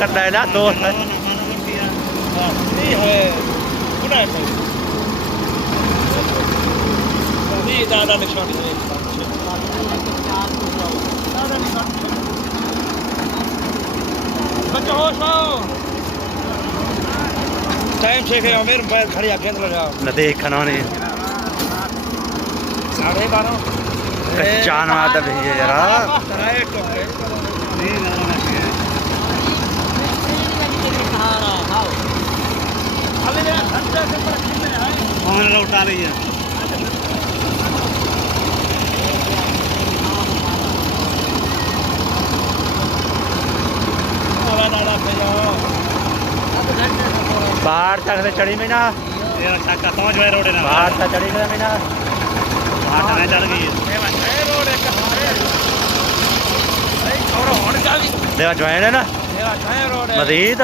करता है ना दोस्त है। नहीं है बुढ़ा है नहीं ज़्यादा निशानी है बच्चों होश आओ टाइम चेक है मेरे मोबाइल खड़ी आके अंदर लगाओ न देखना नहीं 12:30 कच्चा ना आता भैया जरा उठा रही है बाहर तक से चढ़ी में ना समझ में रोड ना बाहर तक चढ़ी में ना बाहर चढ़ गई है रोड एक और होने चाली देवा ज्वाइन है ना रोड मजीद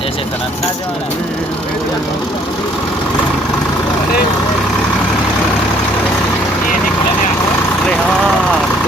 जैसे अच्छा जो है ये निकल गया अरे हाँ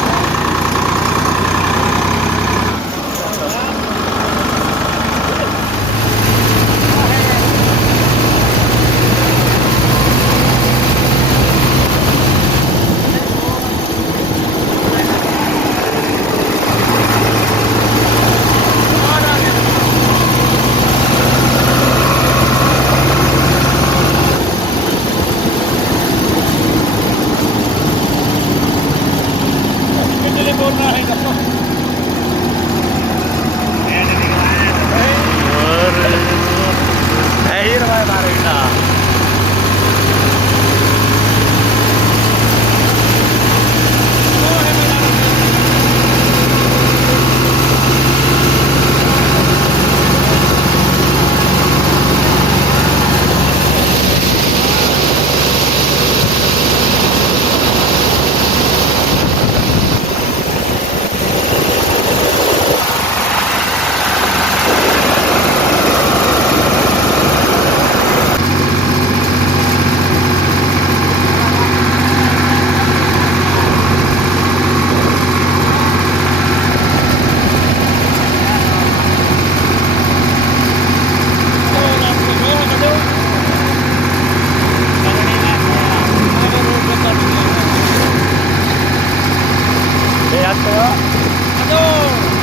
Aduh.